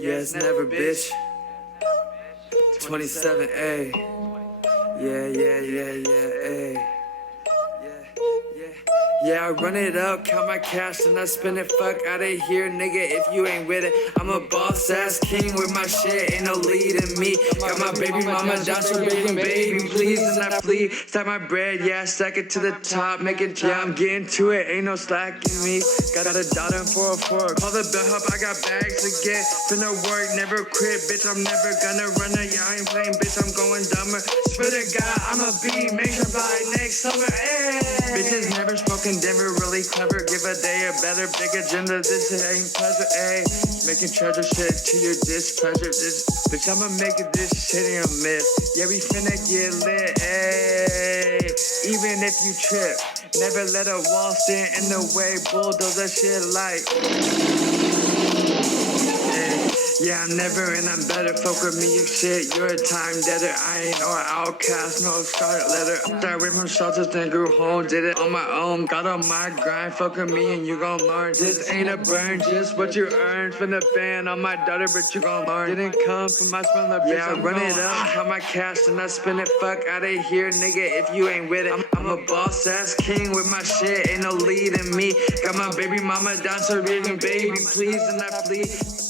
Yeah, it's never, bitch. 27, ayy. Yeah, ayy. Yeah, I run it up, count my cash, and I spend it. Fuck out of here, nigga, if you ain't with it. I'm a boss ass king with my shit, ain't no leading me. Got my baby mama down, so begging, baby, please, and I flee. Stack my bread, yeah, stack it to the top, make it yeah, I'm getting to it, ain't no slacking me. Got a daughter and 404, call the bellhop, I got bags to get. Finna work, never quit, bitch, I'm never gonna run it. Yeah, I ain't playing, bitch, I'm going dumber. Swear to God, I'ma be major by next summer, ayy. Bitches never spoken, Denver really clever. Give a day a better, big agenda. This ain't pleasure, ayy. Making treasure shit to your displeasure. This bitch, I'ma make this shit a myth. Yeah, we finna get lit, ayy. Even if you trip, never let a wall stand in the way. Bulldoze that shit like. Yeah, I'm never and I'm better. Fuck with me, you shit. You're a time debtor. I ain't no outcast, no scarlet letter. Started away from shelters, then grew home. Did it on my own. Got on my grind. Fuck with me and you gon' learn. This ain't a burn, just what you earned. Finna ban on my daughter, but you gon' learn. Didn't come from my spin the bitch. Yeah, I run it up, count my cash, and I spend it. Fuck out of here, nigga, if you ain't with it. I'm a boss ass king with my shit. Ain't no leading me. Got my baby mama down, so reading, baby, please, and I flee.